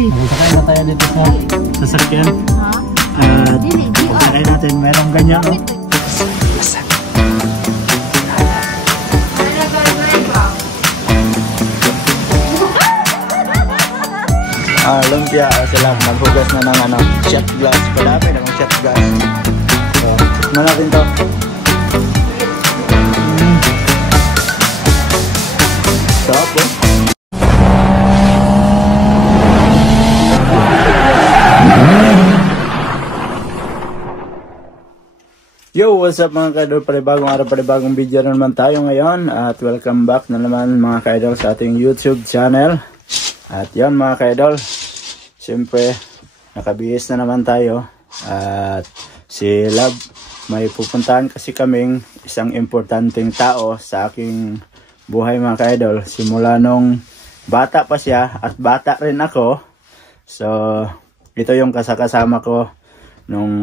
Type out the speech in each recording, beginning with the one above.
Sakay na tayo dito sa sasakyan. Sakay natin, merong ganyan. Lumpia sila maghugas na ng shot glass. Padami na ng shot glass. So, na natin to. Stop eh. Yo, what's up mga ka-idol? Panibagong araw, panibagong video na naman tayo ngayon. At welcome back na naman mga ka-idol sa ating YouTube channel. At yan mga ka-idol, siyempre nakabihis na naman tayo. At si Love, may pupuntahan kasi kaming isang importanteng tao sa aking buhay mga ka-idol. Simula nung bata pa siya at bata rin ako. So ito yung kasama ko nung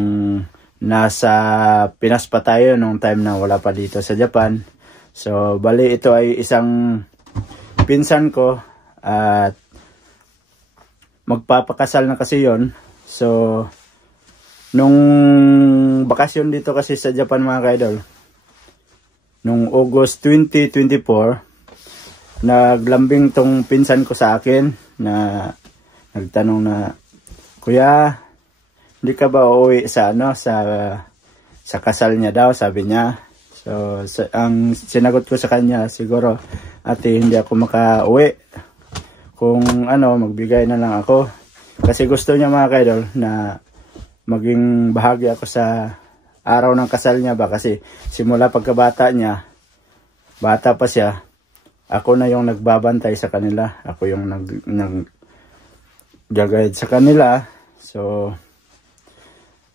nasa Pinas pa tayo nung time na wala pa dito sa Japan. So bali ito ay isang pinsan ko at magpapakasal na kasi yon. So nung bakasyon dito kasi sa Japan mga ka-idol, nung August 2024, naglambing tong pinsan ko sa akin na nagtanong na, "Kuya, hindi ka ba uuwi sa sa kasal niya daw?" sabi niya. So ang sinagot ko sa kanya, "Siguro ate, hindi ako makauwi. Kung magbigay na lang ako." Kasi gusto niya mga ka-idol na maging bahagi ako sa araw ng kasal niya ba, kasi simula pagkabata niya, bata pa siya, ako na yung nagbabantay sa kanila. Ako yung nag-guide sa kanila. So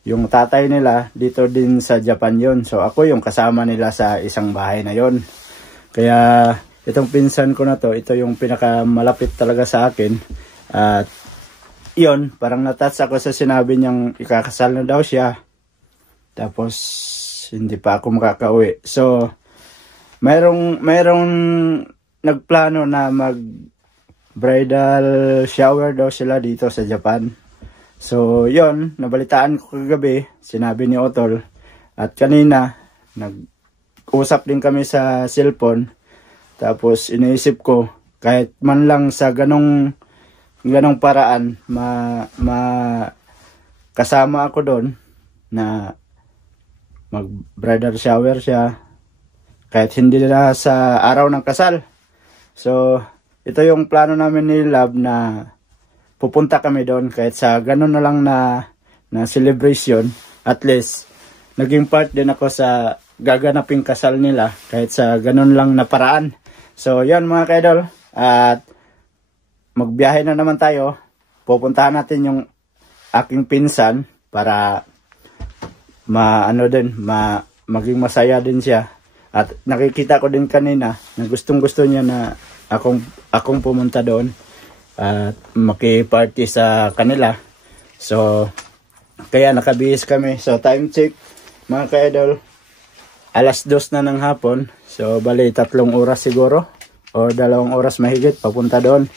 yung tatay nila dito din sa Japan yon. So ako yung kasama nila sa isang bahay na yon. Kaya itong pinsan ko na to, ito yung pinakamalapit talaga sa akin. At yon, parang natats ako sa sinabi niyang ikakasal na daw siya. Tapos hindi pa ako makakauwi. So mayroong nagplano na mag bridal shower daw sila dito sa Japan. So yon, nabalitaan ko kagabi, sinabi ni Otol. At kanina nag-usap din kami sa cellphone. Tapos iniisip ko, kahit man lang sa ganong paraan kasama ako doon na mag bridal shower siya, kahit hindi na sa araw ng kasal. So ito yung plano namin ni Love, na pupunta kami doon kahit sa ganun na lang na celebration. At least naging part din ako sa gaganaping kasal nila kahit sa ganun lang na paraan. So yan mga ka-idol, at magbiyahe na naman tayo. Pupuntahan natin yung aking pinsan para maging masaya din siya. At nakikita ko din kanina na gustong-gusto niya na akong pumunta doon at maki-party sa kanila. So kaya nakabihis kami. So time check mga ka-idol, 2:00 na ng hapon. So bali 3 oras siguro o 2 oras mahigit papunta doon.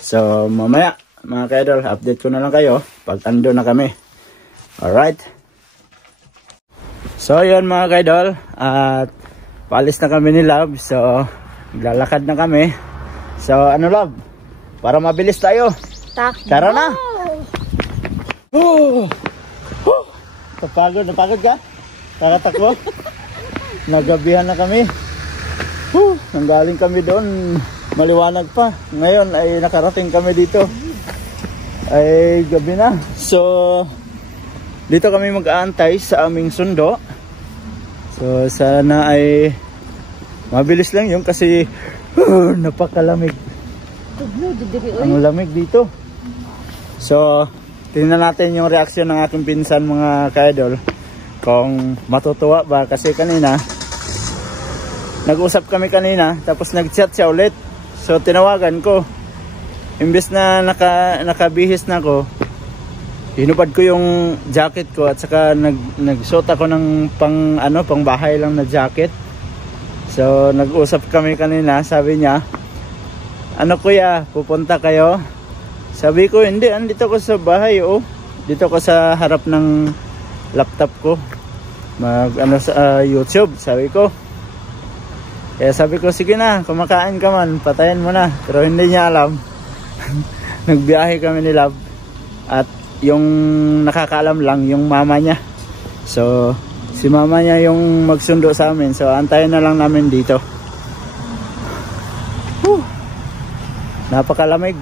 So mamaya mga ka-idol, update ko na lang kayo pag ando na kami. Alright, so yun mga ka-idol, at paalis na kami ni Love. So lalakad na kami. So Love, para mabilis tayo, tara na. Napagod ka? Nakatakbo? Nagabihan na kami. Nanggaling kami doon, maliwanag pa. Ngayon ay nakarating kami dito, ay gabi na. So dito kami mag-aantay sa aming sundo. So sana ay mabilis lang yun kasi napakalamig. Ang lamig dito. So tingnan natin yung reaksyon ng aking pinsan mga ka-idol, kung matutuwa ba. Kasi kanina nag-usap kami kanina, tapos nag-chat siya ulit. So tinawagan ko, imbes na nakabihis na ako, hinubad ko yung jacket ko at saka nagsuot ako ng pang bahay lang na jacket. So nag-usap kami kanina, sabi niya, "Kuya, pupunta kayo Sabi ko, hindi, andito ko sa bahay, oh. Dito ko sa harap ng laptop ko. Mag, sa YouTube, sabi ko. Kaya sabi ko, sige na, kumakain ka man, patayin mo na. Pero hindi niya alam. Nagbiyahe kami ni Love. At yung nakakaalam lang, yung mama niya. So, si mama niya yung magsundo sa amin. So, antayin na lang namin dito. Whew. Napakalamig.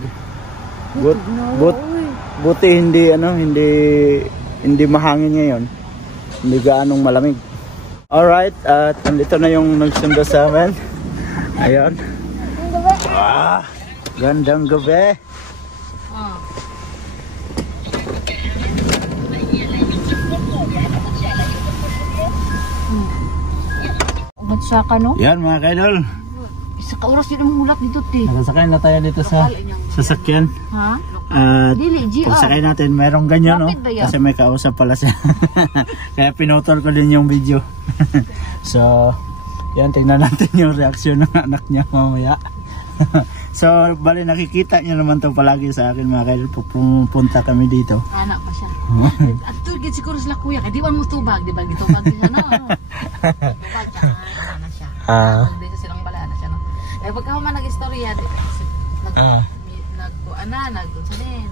Buti hindi hindi mahangin ngayon. Hindi gaanong malamig. Alright, at nandito na yung nagsundo sa amin. Ayun. Wow, gandang gabi. Umat siya ka, no? Yan mga kaidol. Isa ka oras yun ang mulat dito, ti. Nakasakay na tayo dito sa sasakyan. Ha? At Dili, GR. pagsakay natin, merong ganyan, no? Kasi may kausap pala siya. Kaya pinutol ko din yung video. So, yan, tingnan natin yung reaksyon ng anak niya mamaya. So, bali nakikita niyo naman to palagi sa akin mga kaidol. Pupunta kami dito. Anak pa siya. At tulgid siguro sila kuya. Kaya di ba mo tubag? Di ba? Gitubag din siya, no? Tubag siya. Anak siya. Hindi siya silang bala. Anak siya, no? Kaya pagka man nag-istorya,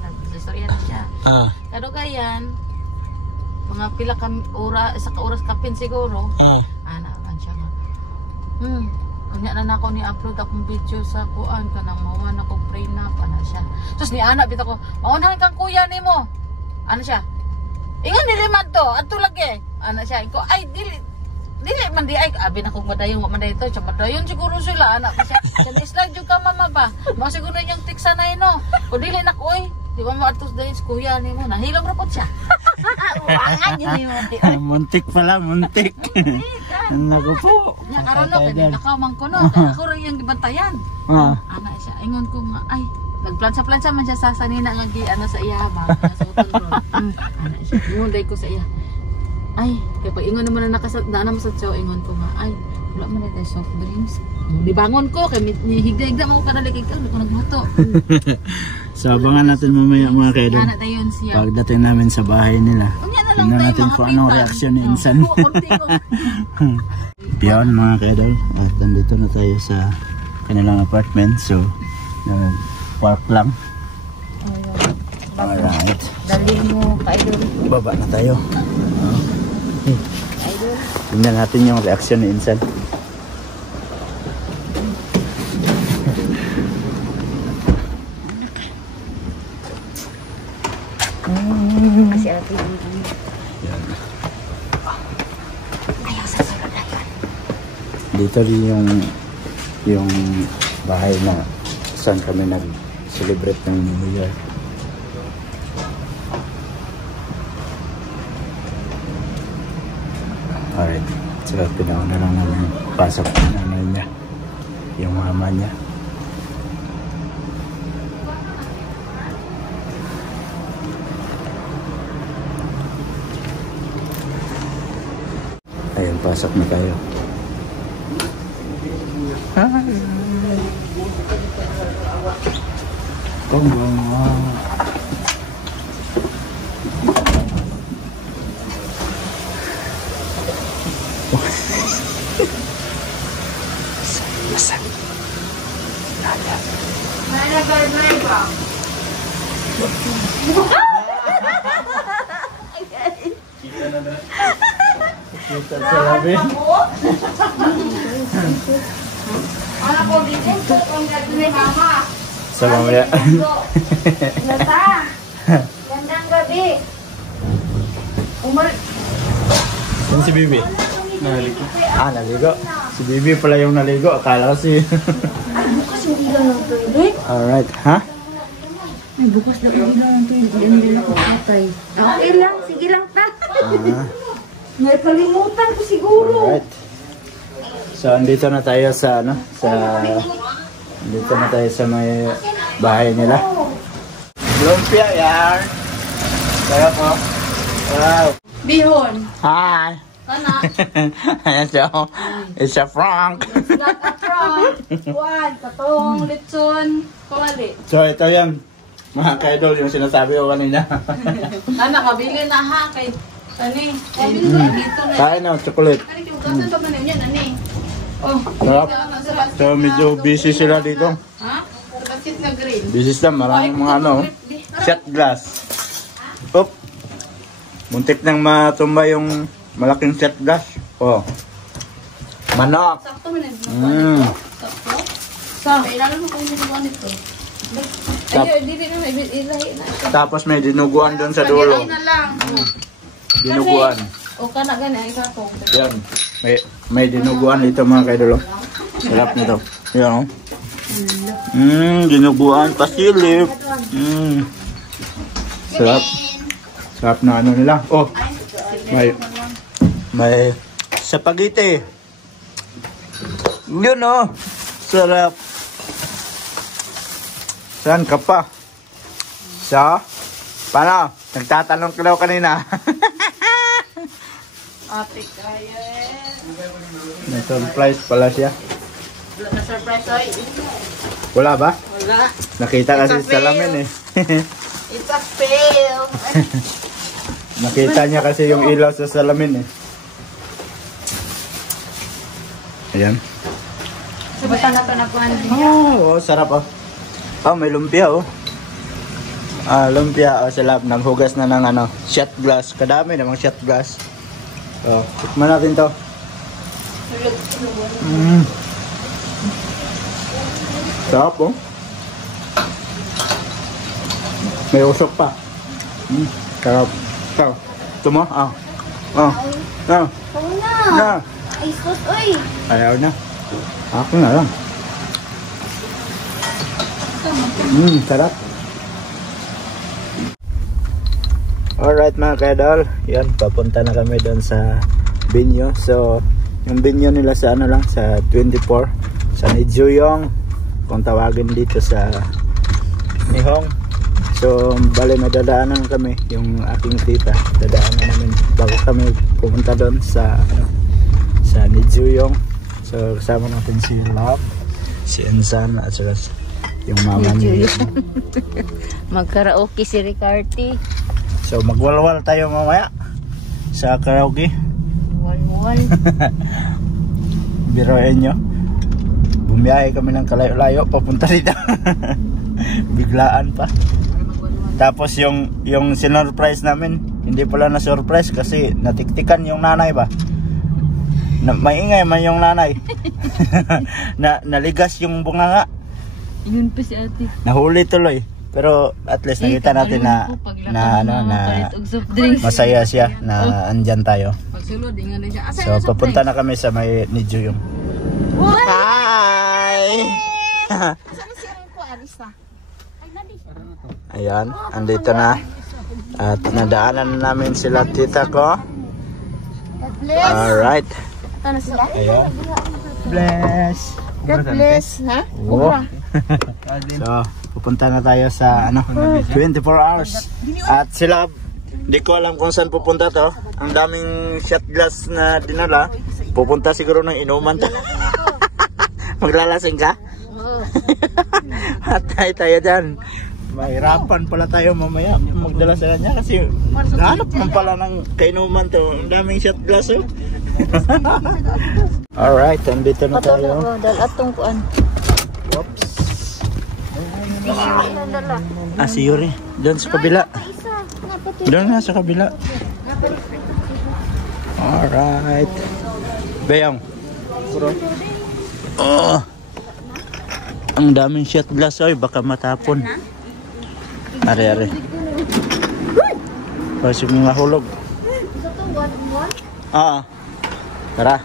nag-istorya na siya. Kado kayan, mga pila sa oras kapin siguro. Anak man siya, no? Kanya na ako ni-upload akong video sa kuan ka nang mawan akong prenup, ano siya. Tapos ni anak bitaw ko, maunahin kang kuya nimo. Ano siya? Ingon dili man to, adto lagi. Ano siya? Iko ay dili man di ay abi na kog madayon man dito, sa madayon siguro sila anak siya. Sa slide jud ka mama ba? Mo siguro yung tiksa na ino. Kung dili na ko oy, di ba mo atos dayon sa kuya nimo, nahilom ra pod siya. Uangan yun yung muntik pala, muntik. Naku po. Nya karon no, kaya nakaw man ko no. Ako rin yung gibantayan. Ana siya, ingon ko nga, ay, nagplansa-plansa man siya sa sanina nga sa iya ba, sa utang ron. Ana siya, ingon day ko sa iya. Ay, kaya pag ingon naman na naman sa tiyaw, ingon ko nga, ay, wala man na soft drinks. Di bangon ko, kaya higda-higda mo kanalikig ka, ko nagmato. So, abangan natin mamaya mga kaidol. Ana tayon siya. Pagdating namin sa bahay nila. Tingnan natin kung anong reaksyon ni Insan. Beyond mga kaidol. At nandito na tayo sa kanilang apartment. So, park lang. Alright. Dali mo, kaidol. Baba na tayo. Kaidol. Tingnan natin yung reaksyon ni Insan. Kasi ate ayaw sa sunod na yun. Dito rin yung bahay na saan kami nag-celebrate ng New Year. Alright, so pinauna lang namin pasok ng nanay niya, yung mama niya. Ayun, pasok na tayo. Konbanwa. Masak. Nada. Mana balik ba? Kita na na. Kita sa labi. Ano ko din po kung gagawin ni mama. Sa mamaya. Lata. Gandang gabi. Yan si Bibi. Naligo. Naligo. Si Bibi pala yung naligo. Akala ko si... Ay, bukas yung ilaw ng toilet. Alright, ha? Ay, bukas na yung ilaw ng toilet. Yan din ako patay. Okay lang, sige lang ta. May kalimutan ko siguro. Alright. So, andito na tayo sa andito na tayo sa may bahay nila. Lumpia yan. Kaya po. Wow. Bihon. Hi. Kana. So, it's a prank. Black apron. One. Katong litson. Kawali. So, ito yan. Mga kaidol yung sinasabi ko kanina. Nakabili na ha kay Tani. Dito na. Kain na, chocolate. Saan pa man yun, Ani? Oh, Sarap. So medyo busy sila dito. ha? Bakit na green? Busy sila, maraming mga shot glass. Oop. Muntik nang matumba yung malaking shot glass. Oh. Manok. Sakto man yun. Sakto? Sa, ilan mo kung ginagawa nito? Ay, dili na, ilahi na. Tapos may dinuguan doon sa dulo. Ilahi na lang. Dinuguan. O ka na gani, ay sakto. Yan. May dinuguan dito mga kaidol. Sarap nito. Yan. Dinuguan, pasilip. Sarap. Sarap na ano nila. Oh. May spaghetti. Yun oh. Sarap. Saan ka pa? So? Paano? Nagtatanong ka daw kanina. Ate kaya Na-surprise pala siya. Na-surprise ay. Wala ba? Wala. Nakita kasi sa salamin eh. It's a fail. Nakita niya kasi yung ilaw sa salamin eh. Ayan. Subukan na pa na po Oh, sarap oh. Oh, may lumpia oh. Lumpia oh, sarap. Naghugas na ng shot glass. Kadami namang shot glass. Oh, tikman natin to. Sarap oh. May usok pa. Sarap. Sarap. Ito mo? Na. Ay, sus, uy! Ayaw na. Ako na lang. Sarap. Alright mga kaidol. Yan, papunta na kami doon sa venue. So, yung venue nila sa sa 24. Sa Nijuyong. Kung tawagin dito sa Nihong. So, bali madadaanan kami. Yung aking tita. Dadaanan namin bago kami pumunta doon sa sa Nijuyong. So, kasama natin si Love, si Ensan, at saka yung mama niya. Mag-karaoke si Ricarty. So, magwalwal tayo mamaya sa karaoke. Walwal. Biroin nyo. Bumiyahe kami ng kalayo-layo papunta dito. Biglaan pa. Tapos yung sinurprise namin, hindi pala na surprise kasi natiktikan yung nanay ba. Maingay man yung nanay. Naligas yung bunganga. Yun pa si ate. Nahuli tuloy. Pero at least nakita natin na masaya siya na andyan tayo. Pagsulod, ingan din siya. So papunta na kami sa may Nijuyong. Hi! Ayan, andito na. At nadaanan na namin sila tita ko. Alright. Ayan. Bless. God bless, ha? Oh. So, pupunta na tayo sa 24 hours. At sila, di ko alam kung saan pupunta to. Ang daming shot glass na dinala. Pupunta siguro ng inuman to. Maglalasing ka? Hatay tayo dyan. Mahirapan pala tayo mamaya magdala sa kanya kasi hanap man pala ng kainuman to. Ang daming shot glass oh. Alright, andito na tayo. Dalatong kuan. Oops. Si Yuri. Doon sa kabila. Doon nga sa kabila. Alright. Bayang. Oh. Ang daming shot glass oy, baka matapon. Are. Pasok mga hulog. Tara.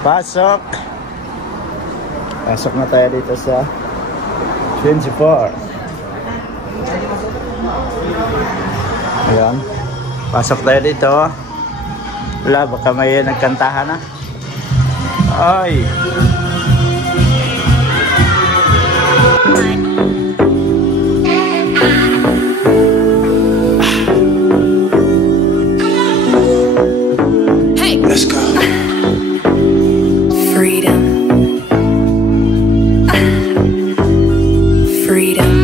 Pasok. Pasok na tayo dito sa 24. Ayan. Pasok tayo dito. Wala, baka may nagkantahan na. Ay. Let's go. Freedom. Freedom.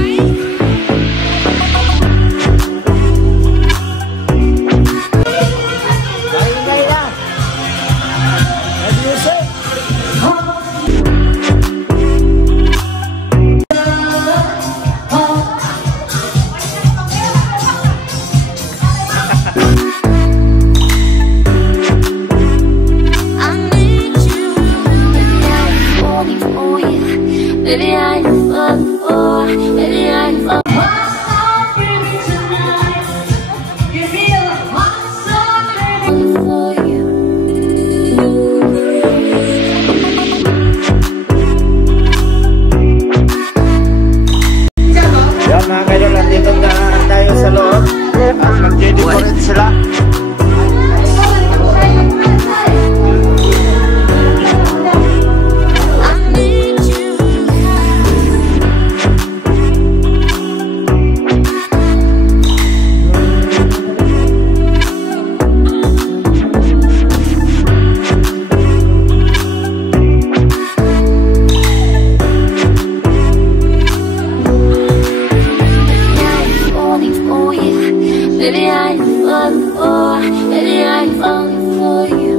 Baby, I'm falling for, baby, I'm falling for you.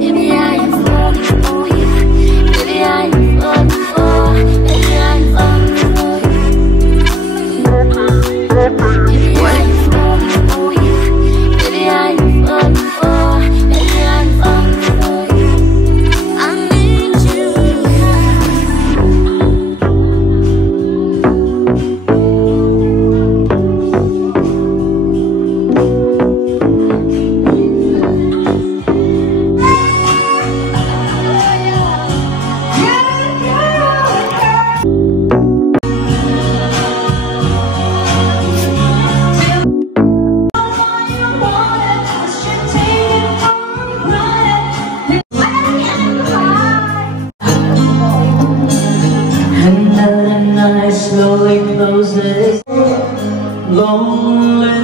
Baby, I'm falling for you. Baby, I'm falling for, baby, I'm falling for you. Baby, I'm falling for you. Baby, I'm falling for, baby, I'm falling for you. I need you. And then the night slowly closes. Lonely,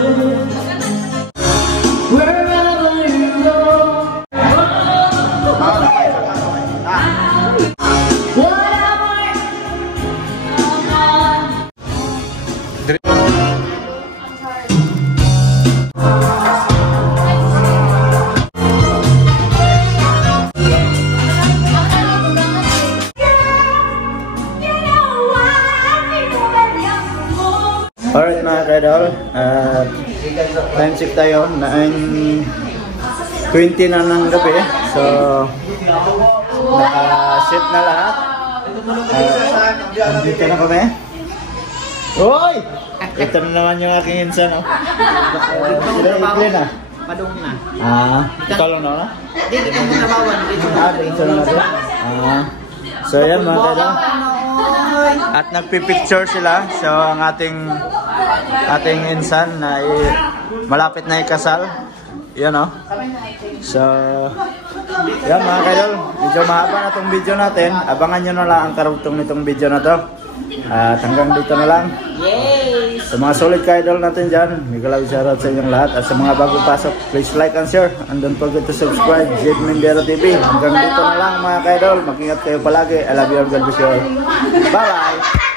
wherever you go. Alright mga ka-idol, time check tayo, 9:20 na ng gabi. So, naka-set na lahat. Dito na kami. Hoy! Ito na naman yung aking insan. Sila ikli na. Padung na. Ikaw lang na? Hindi mo trabawan. Dito na natin. So yan mga ka-idol. At nagpipicture sila. So ang ating insan na malapit na ikasal. Yan o. So yan mga kaidol, medyo mahaba na itong video natin. Abangan nyo na lang ang karugtong nitong video na to. At hanggang dito na lang. Sa mga solid ka-idol natin dyan, mega shoutout sa inyong lahat. At sa mga bagong pasok, please like and share. And don't forget to subscribe, Jed Mindero TV. Hanggang dito na lang mga ka-idol. Mag-ingat kayo palagi. I love you all. God bless you all. Bye-bye!